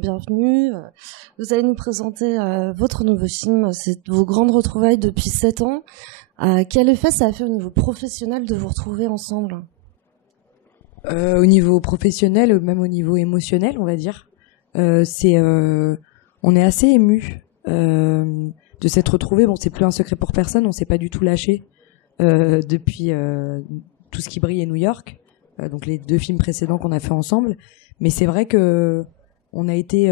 Bienvenue. Vous allez nous présenter votre nouveau film. C'est vos grandes retrouvailles depuis 7 ans. Quel effet ça a fait au niveau professionnel de vous retrouver ensemble ? Au niveau professionnel, même au niveau émotionnel, on va dire, on est assez ému de s'être retrouvés. Bon, c'est plus un secret pour personne. On s'est pas du tout lâché depuis Tout ce qui brille et New York. Donc les 2 films précédents qu'on a fait ensemble. Mais c'est vrai que on a été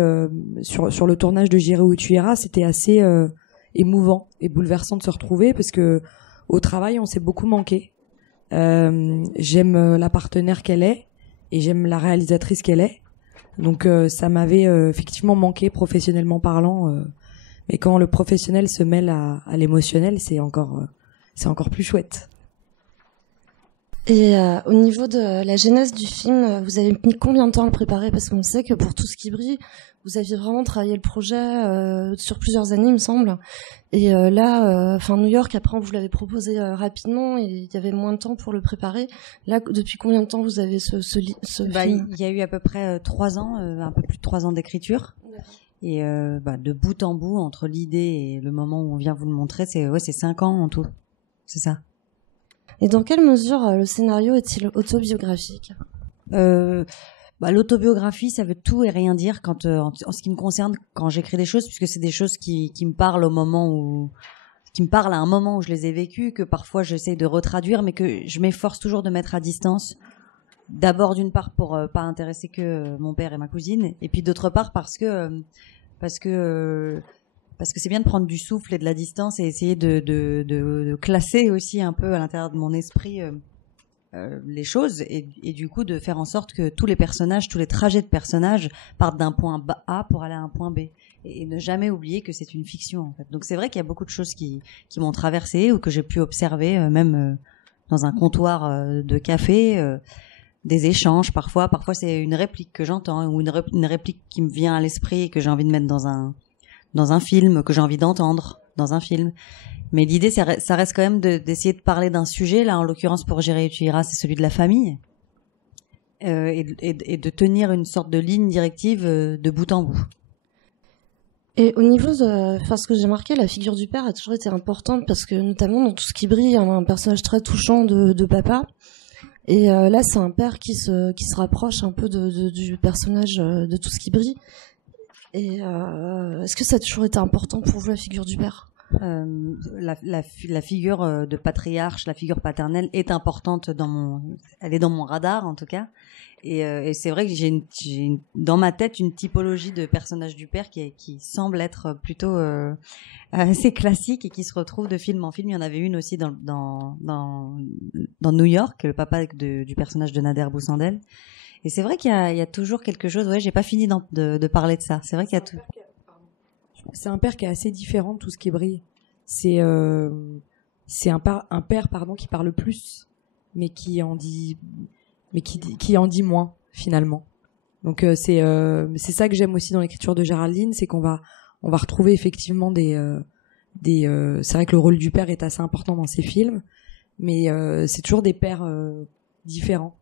sur le tournage de J'irai où tu iras, c'était assez émouvant et bouleversant de se retrouver parce que au travail on s'est beaucoup manqué. J'aime la partenaire qu'elle est et j'aime la réalisatrice qu'elle est. Donc ça m'avait effectivement manqué professionnellement parlant. Mais quand le professionnel se mêle à l'émotionnel, c'est encore plus chouette. Et au niveau de la genèse du film, vous avez mis combien de temps à le préparer ? Parce qu'on sait que pour Tout ce qui brille, vous aviez vraiment travaillé le projet sur plusieurs années, il me semble. Et New York, après, on vous l'avait proposé rapidement et il y avait moins de temps pour le préparer. Là, depuis combien de temps vous avez ce film ? Il y a eu à peu près 3 ans, un peu plus de 3 ans d'écriture. Et de bout en bout, entre l'idée et le moment où on vient vous le montrer, c'est 5 ans en tout. C'est ça. Et dans quelle mesure le scénario est-il autobiographique ? L'autobiographie, ça veut tout et rien dire quand, en ce qui me concerne, quand j'écris des choses, puisque c'est des choses qui me parlent qui me parlent à un moment où je les ai vécues, que parfois j'essaie de retraduire, mais que je m'efforce toujours de mettre à distance. D'abord, d'une part, pour pas intéresser que mon père et ma cousine, et puis d'autre part parce que c'est bien de prendre du souffle et de la distance et essayer de classer aussi un peu à l'intérieur de mon esprit les choses et du coup de faire en sorte que tous les personnages, tous les trajets de personnages partent d'un point A pour aller à un point B et ne jamais oublier que c'est une fiction en fait. Donc c'est vrai qu'il y a beaucoup de choses qui m'ont traversé ou que j'ai pu observer même dans un comptoir de café, des échanges parfois c'est une réplique que j'entends ou une réplique qui me vient à l'esprit et que j'ai envie de mettre dans un film, que j'ai envie d'entendre dans un film. Mais l'idée, ça reste quand même d'essayer de parler d'un sujet. Là, en l'occurrence, pour J'irai où tu iras, c'est celui de la famille. Et de tenir une sorte de ligne directive de bout en bout. Et au niveau de, ce que j'ai marqué, la figure du père a toujours été importante parce que, notamment, dans Tout ce qui brille, il y a un personnage très touchant de papa. Et là, c'est un père qui se rapproche un peu du personnage de Tout ce qui brille. Et est-ce que ça a toujours été important pour vous, la figure du père ? La figure de patriarche, la figure paternelle est importante elle est dans mon radar en tout cas. Et c'est vrai que j'ai dans ma tête une typologie de personnage du père qui semble être plutôt assez classique et qui se retrouve de film en film. Il y en avait une aussi dans New York, le papa du personnage de Nader Boussandel. Et c'est vrai qu'il y a toujours quelque chose. Ouais, j'ai pas fini de parler de ça. C'est vrai qu'il y a tout. C'est un père qui est assez différent de Tout ce qui brille. C'est un père qui parle plus, mais qui en dit moins finalement. Donc c'est ça que j'aime aussi dans l'écriture de Géraldine, c'est qu'on va retrouver effectivement c'est vrai que le rôle du père est assez important dans ces films, mais c'est toujours des pères différents.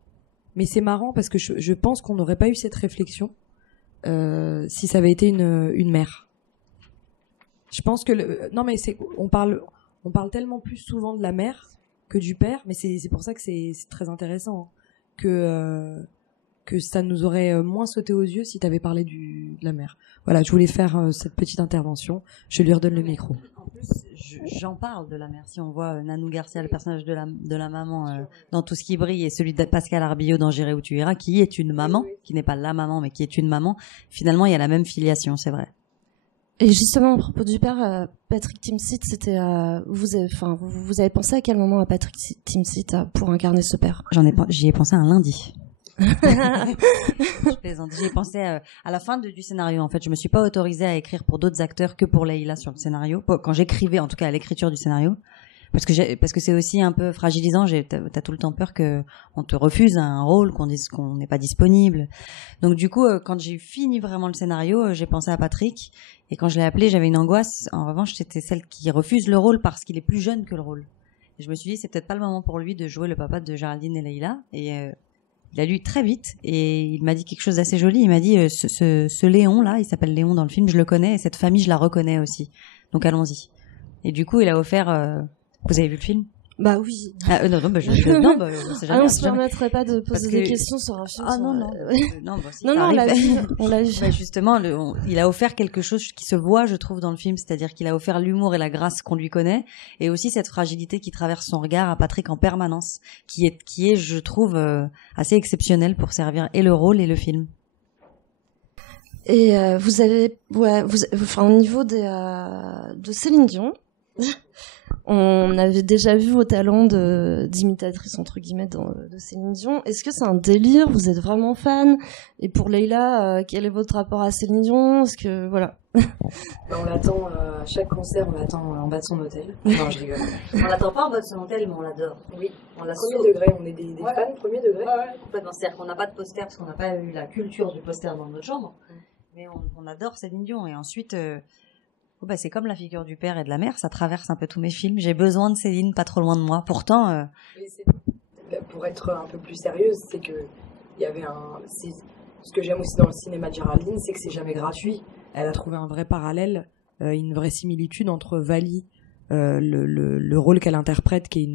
Mais c'est marrant parce que je pense qu'on n'aurait pas eu cette réflexion si ça avait été une mère. Je pense que on parle tellement plus souvent de la mère que du père, mais c'est pour ça que c'est très intéressant que ça nous aurait moins sauté aux yeux si t'avais parlé de la mère. Voilà, je voulais faire cette petite intervention. Je lui redonne le micro. En plus, j'en parle de la mère. Si on voit Nanou Garcia, le personnage de la maman dans Tout ce qui brille, et celui de Pascal Arbillot dans J'irai où tu iras, qui est une maman, qui n'est pas la maman, mais qui est une maman. Finalement, il y a la même filiation, c'est vrai. Et justement, à propos du père, Patrick Timsit, c'était, vous avez pensé à quel moment à Patrick Timsit pour incarner ce père ? J'y ai pensé un lundi. Je plaisante. J'y ai pensé à la fin du scénario. En fait, je me suis pas autorisée à écrire pour d'autres acteurs que pour Leïla sur le scénario. Quand j'écrivais, en tout cas à l'écriture du scénario, parce que c'est aussi un peu fragilisant. T'as tout le temps peur que on te refuse un rôle, qu'on dise qu'on n'est pas disponible. Donc du coup, quand j'ai fini vraiment le scénario, j'ai pensé à Patrick. Et quand je l'ai appelé, j'avais une angoisse. En revanche, c'était celle qui refuse le rôle parce qu'il est plus jeune que le rôle. Et je me suis dit, c'est peut-être pas le moment pour lui de jouer le papa de Géraldine et Leïla. Il a lu très vite et il m'a dit quelque chose d'assez joli. Il m'a dit ce Léon là, il s'appelle Léon dans le film, je le connais et cette famille je la reconnais aussi. Donc allons-y. Et du coup il a offert. Vous avez vu le film? Bah oui. Ah, non, on se permettrait pas de poser des questions sur un film. Ah non, non. On l'a vu. On l'a vu. Bah, justement, il a offert quelque chose qui se voit, je trouve, dans le film. C'est-à-dire qu'il a offert l'humour et la grâce qu'on lui connaît. Et aussi cette fragilité qui traverse son regard à Patrick en permanence. Qui est, je trouve, assez exceptionnelle pour servir et le rôle et le film. Et vous avez, au niveau de Céline Dion, on avait déjà vu vos talents d'imitatrice entre guillemets de Céline Dion. Est-ce que c'est un délire? Vous êtes vraiment fan? Et pour Leïla, quel est votre rapport à Céline Dion? Est-ce que voilà. On l'attend à chaque concert, on l'attend en bas de son hôtel. Non, je rigole. On l'attend pas en bas de son hôtel, mais on l'adore. Oui, on l'a premier degré, on est des fans premier degré. Ouais, complètement. C'est-à-dire qu'on n'a pas de poster parce qu'on n'a pas eu la culture du poster dans notre chambre. Mais on adore Céline Dion. Et ensuite, c'est comme la figure du père et de la mère, ça traverse un peu tous mes films. J'ai besoin de Céline pas trop loin de moi. Pourtant, pour être un peu plus sérieuse, c'est que il y avait ce que j'aime aussi dans le cinéma de Géraldine, c'est que c'est jamais gratuit. Elle a trouvé un vrai parallèle, une vraie similitude entre Vali, le rôle qu'elle interprète, qui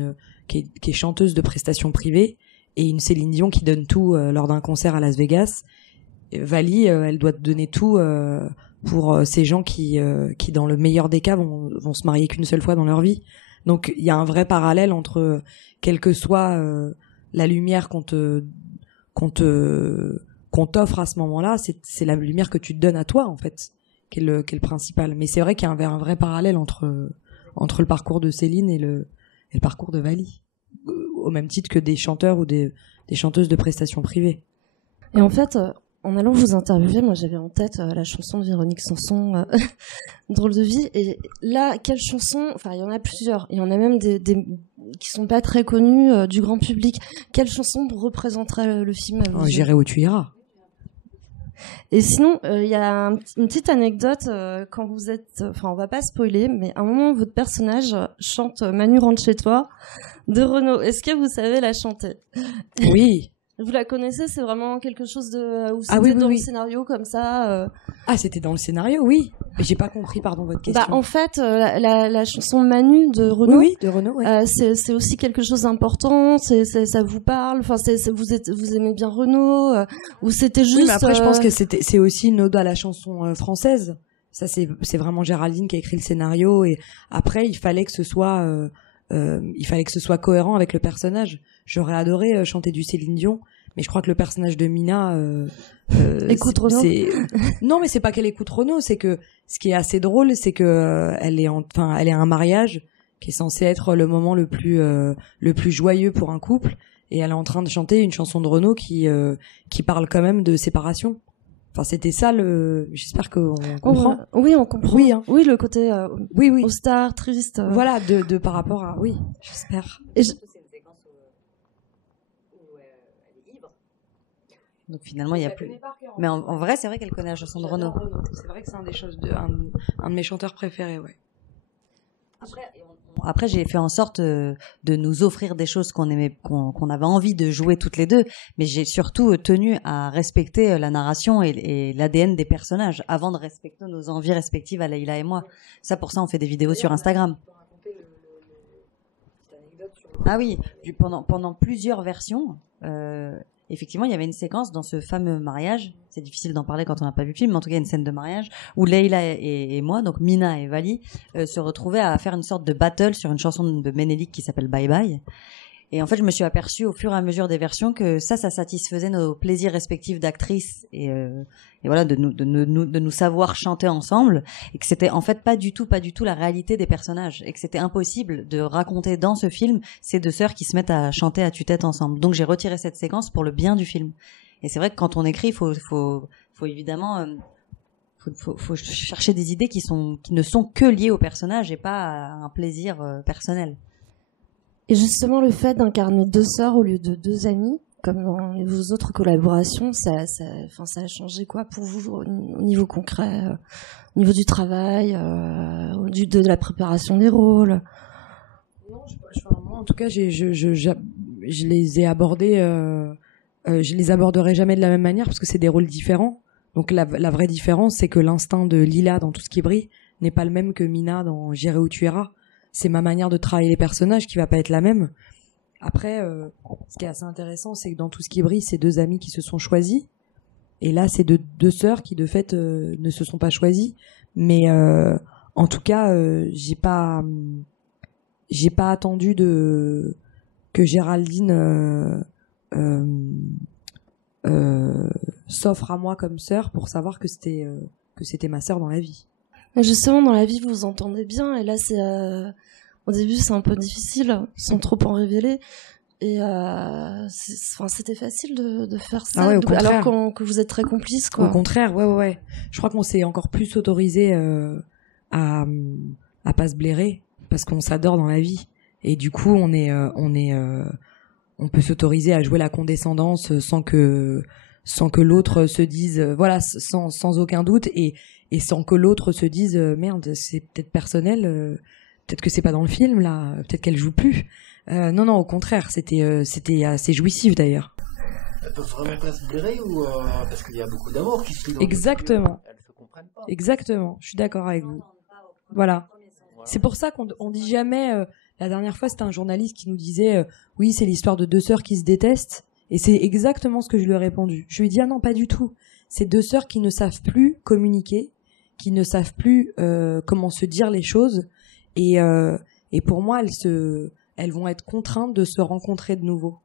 est chanteuse de prestations privées, et une Céline Dion qui donne tout lors d'un concert à Las Vegas. Et Vali, elle doit donner tout pour ces gens qui dans le meilleur des cas vont se marier qu'une seule fois dans leur vie. Donc il y a un vrai parallèle entre quelle que soit la lumière qu'on t'offre à ce moment-là, c'est la lumière que tu te donnes à toi en fait, qui est le principal. Mais c'est vrai qu'il y a un vrai parallèle entre le parcours de Céline et le parcours de Vali, au même titre que des chanteurs ou des chanteuses de prestations privées. Et en fait, en allant vous interviewer, moi j'avais en tête la chanson de Véronique Sanson, Drôle de vie. Et là, quelle chanson? Enfin, il y en a plusieurs. Il y en a même des qui sont pas très connues du grand public. Quelle chanson représenterait le film à vos yeux? J'irai où tu iras. Et sinon, il y a une petite anecdote quand vous êtes, enfin on va pas spoiler, mais à un moment votre personnage chante Manu rentre chez toi de Renaud. Est-ce que vous savez la chanter? Oui. Vous la connaissez? C'est vraiment quelque chose de où c'était le scénario comme ça Ah, c'était dans le scénario, oui. Mais j'ai pas compris, pardon, votre question. Bah en fait, la chanson Manu de Renaud, oui, de Renaud, ouais. c'est aussi quelque chose d'important. Ça vous parle. Enfin, vous aimez bien Renaud ou c'était juste. Oui, mais après, je pense que c'est aussi une ode à la chanson française. Ça, c'est vraiment Géraldine qui a écrit le scénario. Et après, il fallait que ce soit cohérent avec le personnage. J'aurais adoré chanter du Céline Dion, mais je crois que le personnage de Mina écoute Renaud. Non, mais c'est pas qu'elle écoute Renaud, c'est que ce qui est assez drôle, c'est que elle est à un mariage qui est censé être le moment le plus joyeux pour un couple, et elle est en train de chanter une chanson de Renaud qui parle quand même de séparation. Enfin, c'était ça j'espère qu'on comprend. Oui, on comprend. Oui, hein. Oui, le côté oui. All-Star, triste. Voilà, de par rapport à oui, j'espère. Et c'est une séquence où elle est ivre. Donc finalement, il y a plus. Mais en vrai, c'est vrai qu'elle connaît la chanson de Renaud. C'est vrai que c'est un de mes chanteurs préférés, ouais. Après, j'ai fait en sorte de nous offrir des choses qu'on aimait, qu'on avait envie de jouer toutes les deux, mais j'ai surtout tenu à respecter la narration et l'ADN des personnages avant de respecter nos envies respectives à Leïla et moi. Ça, pour ça, on fait des vidéos sur Instagram. Ah oui, pendant plusieurs versions. Effectivement, il y avait une séquence dans ce fameux mariage. C'est difficile d'en parler quand on n'a pas vu le film, mais en tout cas, une scène de mariage où Leïla et moi, donc Mina et Vali, se retrouvaient à faire une sorte de battle sur une chanson de Ménélique qui s'appelle Bye Bye. Et en fait, je me suis aperçue au fur et à mesure des versions que ça satisfaisait nos plaisirs respectifs d'actrices et voilà, de nous savoir chanter ensemble, et que c'était en fait pas du tout la réalité des personnages, et que c'était impossible de raconter dans ce film ces deux sœurs qui se mettent à chanter à tue-tête ensemble. Donc j'ai retiré cette séquence pour le bien du film. Et c'est vrai que quand on écrit, faut évidemment faut chercher des idées qui ne sont que liées au personnage et pas à un plaisir personnel. Et justement, le fait d'incarner deux sœurs au lieu de deux amies, comme dans vos autres collaborations, ça a changé quoi pour vous au niveau concret, au niveau du travail, de la préparation des rôles? Non, moi, en tout cas, je les ai abordés je les aborderai jamais de la même manière parce que c'est des rôles différents. Donc la vraie différence, c'est que l'instinct de Lila dans Tout ce qui brille n'est pas le même que Mina dans J'irai où tu iras. C'est ma manière de travailler les personnages qui va pas être la même. Après, ce qui est assez intéressant, c'est que dans Tout ce qui brille, c'est 2 amis qui se sont choisis. Et là, c'est 2 sœurs qui, de fait, ne se sont pas choisies. Mais en tout cas, j'ai pas attendu que Géraldine s'offre à moi comme sœur pour savoir que c'était ma sœur dans la vie. Mais justement, dans la vie, vous vous entendez bien, et là, c'est au début, c'est un peu difficile, sans trop en révéler. Et c'était facile de faire ça, au contraire. alors que vous êtes très complices, quoi. Au contraire, ouais. Je crois qu'on s'est encore plus autorisé à pas se blairer parce qu'on s'adore dans la vie. Et du coup, on peut s'autoriser à jouer la condescendance sans que l'autre se dise voilà, sans aucun doute, et sans que l'autre se dise merde, c'est peut-être personnel, peut-être que c'est pas dans le film là, peut-être qu'elle joue plus. Non, au contraire, c'était assez jouissif d'ailleurs. Elles peuvent vraiment pas se blairer ou parce qu'il y a beaucoup d'amour qui se lie dans Exactement. elles se comprennent pas. Exactement, je suis d'accord avec vous. Voilà. C'est pour ça qu'on dit jamais. La dernière fois, c'était un journaliste qui nous disait oui, c'est l'histoire de 2 sœurs qui se détestent. Et c'est exactement ce que je lui ai répondu. Je lui ai dit ah non, pas du tout. C'est 2 sœurs qui ne savent plus communiquer, qui ne savent plus comment se dire les choses. Et pour moi, elles vont être contraintes de se rencontrer de nouveau.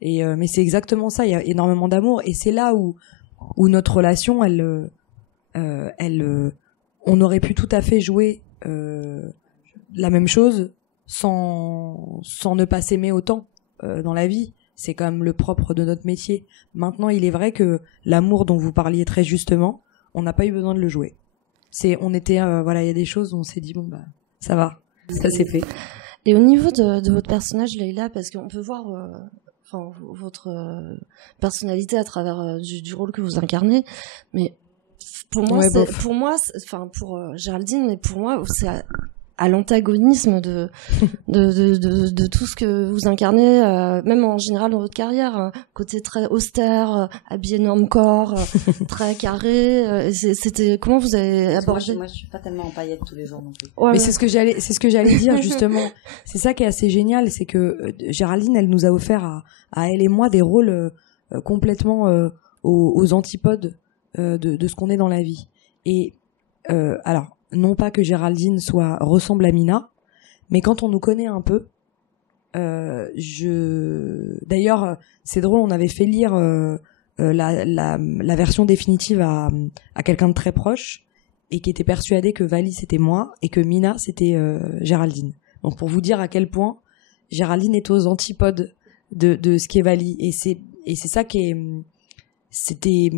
Et mais c'est exactement ça. Il y a énormément d'amour, et c'est là où notre relation, on aurait pu tout à fait jouer la même chose sans ne pas s'aimer autant dans la vie. C'est quand même le propre de notre métier. Maintenant, il est vrai que l'amour dont vous parliez très justement, on n'a pas eu besoin de le jouer. On était voilà, il y a des choses où on s'est dit bon bah ça va, ça c'est fait. Et au niveau de votre personnage Leïla, parce qu'on peut voir votre personnalité à travers du rôle que vous incarnez, mais pour moi, pour Géraldine, mais pour moi, c'est à l'antagonisme de tout ce que vous incarnez, même en général dans votre carrière, hein, côté très austère, habillé norme-corps, très carré. C'était comment vous avez abordé? Moi, je suis pas tellement en paillettes tous les jours non plus. Ouais, mais c'est ce que j'allais dire justement. C'est ça qui est assez génial, c'est que Géraldine, elle nous a offert à elle et moi des rôles complètement aux antipodes de ce qu'on est dans la vie. Et alors, non pas que Géraldine ressemble à Mina, mais quand on nous connaît un peu, d'ailleurs, c'est drôle, on avait fait lire la version définitive à quelqu'un de très proche, et qui était persuadé que Vali c'était moi et que Mina c'était Géraldine. Donc pour vous dire à quel point Géraldine est aux antipodes de ce qu'est Vali, et c'est ça qui est c'était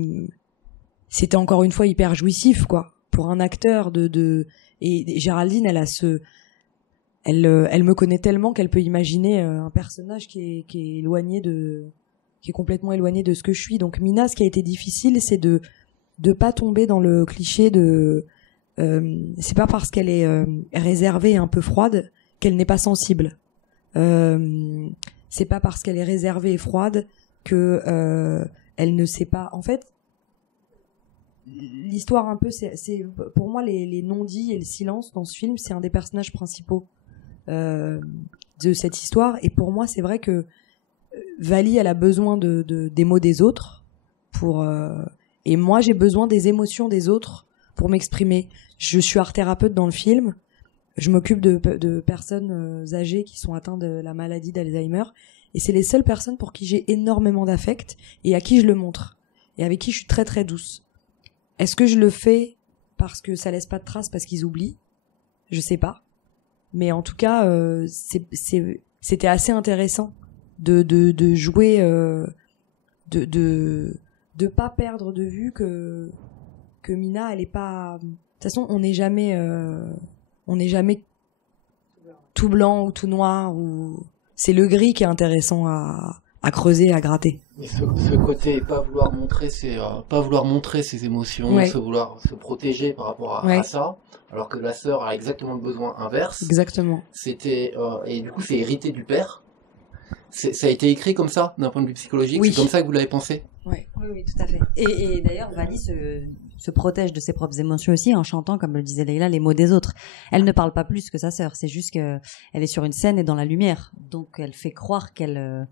encore une fois hyper jouissif, quoi, pour un acteur et Géraldine, elle me connaît tellement qu'elle peut imaginer un personnage qui est éloigné qui est complètement éloigné de ce que je suis. Donc Mina, ce qui a été difficile, c'est de pas tomber dans le cliché c'est pas parce qu'elle est réservée et un peu froide qu'elle n'est pas sensible. C'est pas parce qu'elle est réservée et froide que elle ne sait pas. En fait, l'histoire un peu, c'est pour moi les non-dits et le silence dans ce film, c'est un des personnages principaux de cette histoire. Et pour moi, c'est vrai que Vali, elle a besoin des mots des autres et moi j'ai besoin des émotions des autres pour m'exprimer. Je suis art-thérapeute dans le film, je m'occupe de personnes âgées qui sont atteintes de la maladie d'Alzheimer, et c'est les seules personnes pour qui j'ai énormément d'affect et à qui je le montre et avec qui je suis très très douce. Est-ce que je le fais parce que ça laisse pas de traces, parce qu'ils oublient? Je sais pas. Mais en tout cas, c'était assez intéressant de jouer, de pas perdre de vue que Mina, elle est pas. De toute façon, on n'est jamais tout blanc ou tout noir, ou c'est le gris qui est intéressant à creuser, à gratter. Mais ce côté pas vouloir montrer ses émotions, Ouais. se protéger par rapport à ça, alors que la sœur a exactement le besoin inverse. Exactement. C'était et du coup c'est hérité du père. Ça a été écrit comme ça, d'un point de vue psychologique. Oui. C'est comme ça que vous l'avez pensé. Oui, tout à fait. Et d'ailleurs, Vali se protège de ses propres émotions aussi en chantant, comme le disait Leïla, les mots des autres. Elle ne parle pas plus que sa sœur. C'est juste que elle est sur une scène et dans la lumière. Donc, elle fait croire qu'elle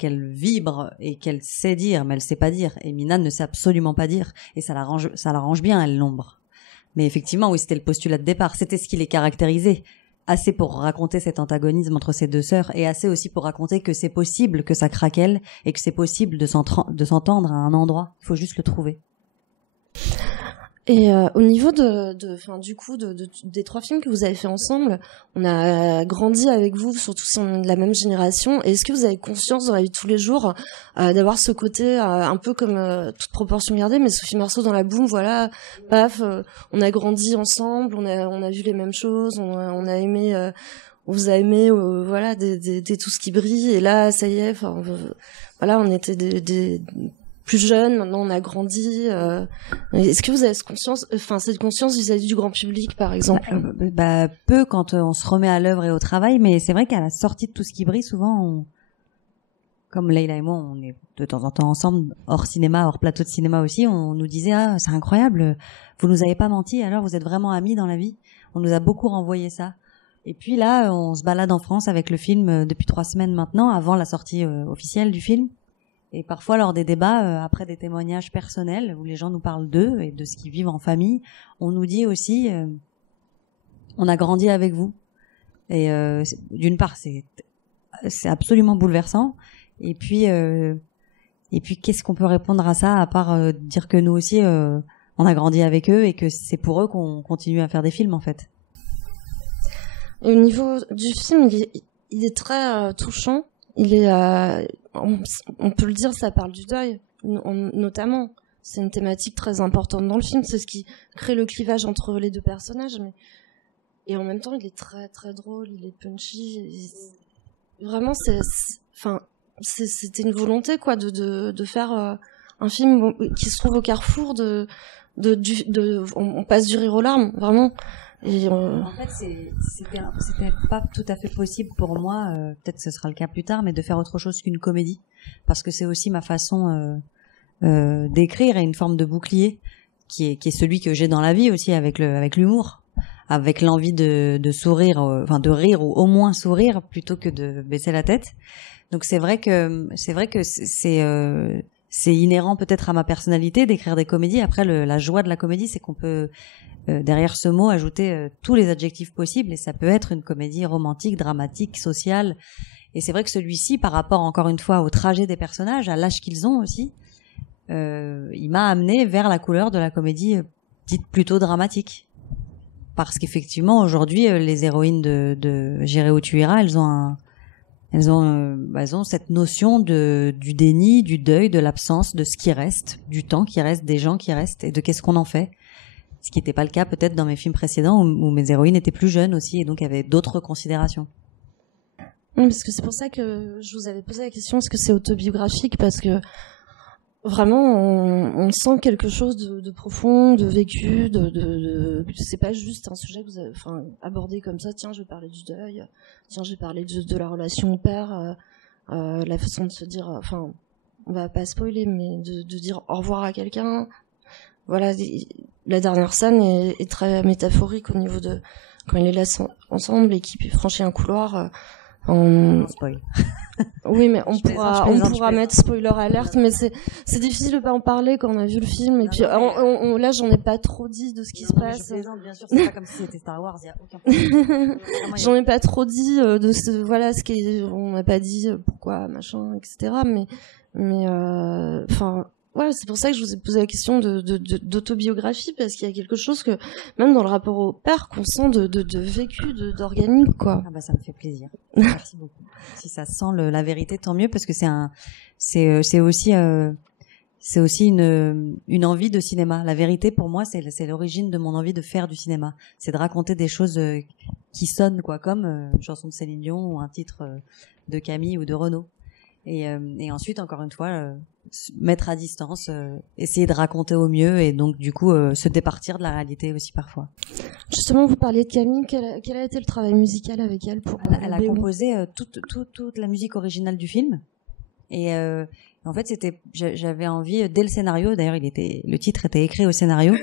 vibre et qu'elle sait dire, mais elle sait pas dire. Et Mina ne sait absolument pas dire. Et ça l'arrange bien, elle, l'ombre. Mais effectivement, oui, c'était le postulat de départ. C'était ce qui les caractérisait. Assez pour raconter cet antagonisme entre ces deux sœurs et assez aussi pour raconter que c'est possible que ça craquelle et que c'est possible de s'entendre à un endroit. Il faut juste le trouver. Et au niveau des 3 films que vous avez fait ensemble, on a grandi avec vous, surtout si on est de la même génération. Et est-ce que vous avez conscience dans la vie de tous les jours d'avoir ce côté un peu comme toute proportion gardée, mais Sophie Marceau dans la boum, voilà, paf, on a grandi ensemble, on a vu les mêmes choses, on a aimé, on vous a aimé, voilà, des tout ce qui brille. Et là, ça y est, voilà, on était des plus jeune, maintenant on a grandi. Est-ce que vous avez cette conscience vis-à-vis du grand public, par exemple? Peu quand on se remet à l'œuvre et au travail, mais c'est vrai qu'à la sortie de tout ce qui brille, souvent, comme Leïla et moi, on est de temps en temps ensemble, hors cinéma, hors plateau de cinéma aussi, on nous disait « Ah, c'est incroyable, vous nous avez pas menti, alors vous êtes vraiment amis dans la vie ?» On nous a beaucoup renvoyé ça. Et puis là, on se balade en France avec le film depuis 3 semaines maintenant, avant la sortie officielle du film. Et parfois, lors des débats, après des témoignages personnels, où les gens nous parlent d'eux et de ce qu'ils vivent en famille, on nous dit aussi on a grandi avec vous. Et d'une part, c'est absolument bouleversant. Et puis qu'est-ce qu'on peut répondre à ça, à part dire que nous aussi, on a grandi avec eux et que c'est pour eux qu'on continue à faire des films, en fait. Et au niveau du film, il est très touchant. Il est, on peut le dire, ça parle du deuil, notamment. C'est une thématique très importante dans le film. C'est ce qui crée le clivage entre les deux personnages. Et en même temps, il est très très drôle, il est punchy. Vraiment, c'était une volonté, quoi, de faire un film qui se trouve au carrefour on passe du rire aux larmes, vraiment. Et En fait, c'était pas tout à fait possible pour moi, peut-être que ce sera le cas plus tard, mais de faire autre chose qu'une comédie, parce que c'est aussi ma façon d'écrire et une forme de bouclier qui est celui que j'ai dans la vie aussi, avec l'humour, avec l'envie de sourire, enfin de rire ou au moins sourire plutôt que de baisser la tête. Donc c'est vrai que c'est inhérent peut-être à ma personnalité d'écrire des comédies. Après, la joie de la comédie, c'est qu'on peut derrière ce mot ajouter tous les adjectifs possibles, et ça peut être une comédie romantique, dramatique, sociale. Et c'est vrai que celui-ci, par rapport encore une fois au trajet des personnages, à l'âge qu'ils ont aussi, il m'a amené vers la couleur de la comédie dite plutôt dramatique. Parce qu'effectivement, aujourd'hui, les héroïnes de J'irai où tu iras, elles ont cette notion du déni, du deuil, de l'absence, de ce qui reste, du temps qui reste, des gens qui restent, et de qu'est-ce qu'on en fait. Ce qui n'était pas le cas peut-être dans mes films précédents où mes héroïnes étaient plus jeunes aussi et donc avaient d'autres considérations. Oui, parce que c'est pour ça que je vous avais posé la question, est-ce que c'est autobiographique? Parce que vraiment, on sent quelque chose de profond, de vécu, c'est pas juste un sujet que vous avez abordé comme ça, tiens, je vais parler du deuil, tiens, je vais parler de la relation au père, la façon de se dire, on va pas spoiler, mais de dire au revoir à quelqu'un. Voilà, la dernière scène est très métaphorique au niveau de quand ils les laissent ensemble et qu'ils franchissent un couloir. Spoil. Oui, mais on pourra mettre spoiler alerte, mais c'est difficile de pas en parler quand on a vu le film. Et puis là, j'en ai pas trop dit de ce qui se passe. Je plaisante, bien sûr, c'est pas comme si c'était Star Wars, il y a aucun problème. J'en ai pas trop dit de ce qui on n'a pas dit pourquoi machin, etc. Mais voilà, c'est pour ça que je vous ai posé la question d'autobiographie, parce qu'il y a quelque chose que, même dans le rapport au père, qu'on sent de vécu, d'organique, quoi. Ah bah, ça me fait plaisir. Merci beaucoup. Si ça sent la vérité, tant mieux, parce que c'est aussi une envie de cinéma. La vérité, pour moi, c'est l'origine de mon envie de faire du cinéma. C'est de raconter des choses qui sonnent, quoi, comme une chanson de Céline Dion ou un titre de Camille ou de Renaud. Et ensuite, encore une fois, mettre à distance, essayer de raconter au mieux et donc du coup se départir de la réalité aussi parfois. Justement, vous parliez de Camille. Quel a été le travail musical avec elle pour Elle a composé toute la musique originale du film. Et en fait, j'avais envie dès le scénario. D'ailleurs, le titre était écrit au scénario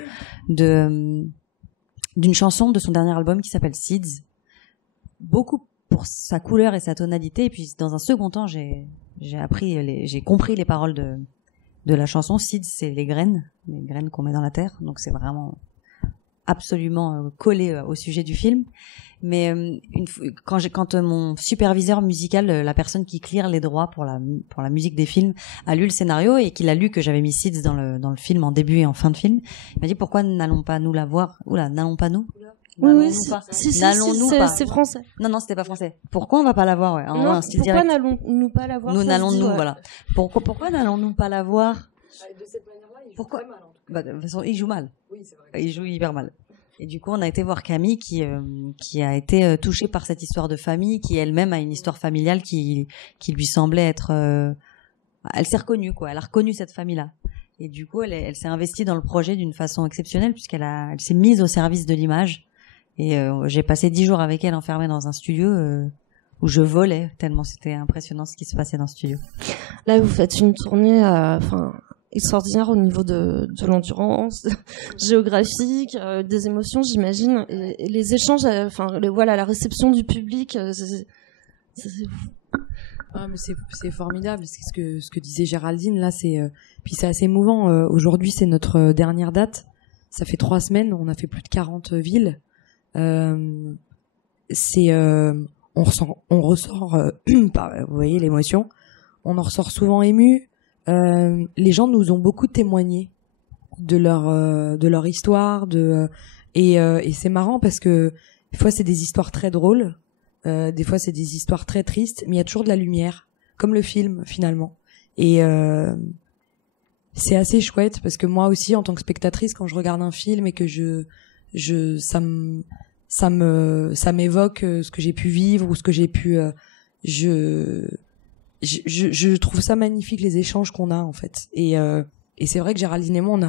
d'une chanson de son dernier album qui s'appelle Seeds. Beaucoup pour sa couleur et sa tonalité. Et puis, dans un second temps, j'ai compris les paroles de la chanson. Seeds, c'est les graines qu'on met dans la terre. Donc, c'est vraiment absolument collé au sujet du film. Mais quand mon superviseur musical, la personne qui clear les droits pour la musique des films, a lu le scénario et qu'il a lu que j'avais mis Seeds dans le film en début et en fin de film, il m'a dit pourquoi n'allons pas nous la voir. Oula, n'allons pas nous. Oui, c'est français. Non, c'était pas français. Pourquoi on va pas la voir, ouais, non, un style pourquoi direct. n'allons-nous pas la voir? Nous n'allons-nous, ouais. Voilà. Pourquoi n'allons-nous pas la voir? De cette manière-là, il joue Pourquoi très mal. En tout cas. Bah, de toute façon, il joue mal. Oui, c'est vrai. Il joue hyper mal. Et du coup, on a été voir Camille qui a été touchée par cette histoire de famille, qui elle-même a une histoire familiale qui lui semblait être... elle s'est reconnue, quoi. Elle a reconnu cette famille-là. Et du coup, elle s'est investie dans le projet d'une façon exceptionnelle puisqu'elle s'est mise au service de l'image. Et j'ai passé 10 jours avec elle enfermée dans un studio où je volais tellement c'était impressionnant ce qui se passait dans ce studio. Là, vous faites une tournée... extraordinaire au niveau de l'endurance géographique, des émotions, j'imagine, et les échanges, la réception du public, c'est Ah, mais c'est formidable, c'est ce que disait Géraldine là, puis c'est assez émouvant. Aujourd'hui, c'est notre dernière date. Ça fait 3 semaines, on a fait plus de 40 villes. On ressort, vous voyez l'émotion. On en ressort souvent ému. Les gens nous ont beaucoup témoigné de leur histoire, et c'est marrant parce que des fois c'est des histoires très drôles, des fois c'est des histoires très tristes, mais il y a toujours de la lumière, comme le film finalement. Et c'est assez chouette parce que moi aussi en tant que spectatrice, quand je regarde un film et que ça m'évoque ce que j'ai pu vivre ou ce que j'ai pu je trouve ça magnifique les échanges qu'on a en fait, et c'est vrai que Géraldine et moi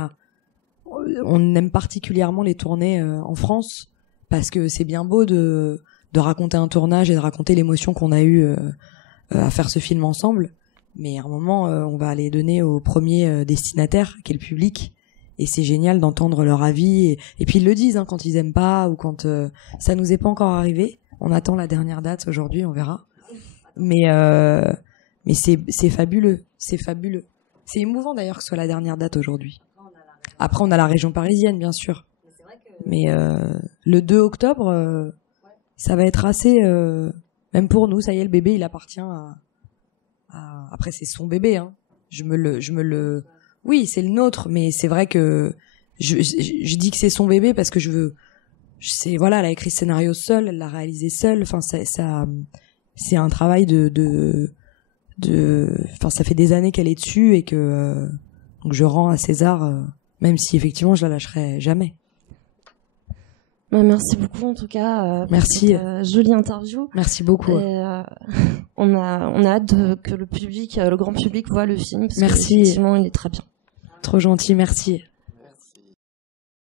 on aime particulièrement les tournées en France parce que c'est bien beau de raconter un tournage et de raconter l'émotion qu'on a eue à faire ce film ensemble, mais à un moment on va aller donner au premier destinataire qui est le public, et c'est génial d'entendre leur avis, et puis ils le disent quand ils aiment pas ou quand ça nous est pas encore arrivé. On attend la dernière date aujourd'hui, on verra, mais c'est fabuleux, c'est fabuleux. C'est émouvant d'ailleurs que ce soit la dernière date aujourd'hui. Après, on a la région parisienne, bien sûr. Mais le 2 octobre, ça va être assez... même pour nous, ça y est, le bébé, il appartient à... Après, c'est son bébé. Oui, c'est le nôtre, mais c'est vrai que je dis que c'est son bébé parce que elle a écrit ce scénario seule, elle l'a réalisé seule. Enfin, c'est un travail ça fait des années qu'elle est dessus et que donc je rends à César, même si effectivement je la lâcherai jamais. Merci beaucoup en tout cas. Merci. Pour cette jolie interview. Merci beaucoup. Et, on a hâte que le grand public voit le film parce merci. qu'effectivement il est très bien. Trop gentil, merci.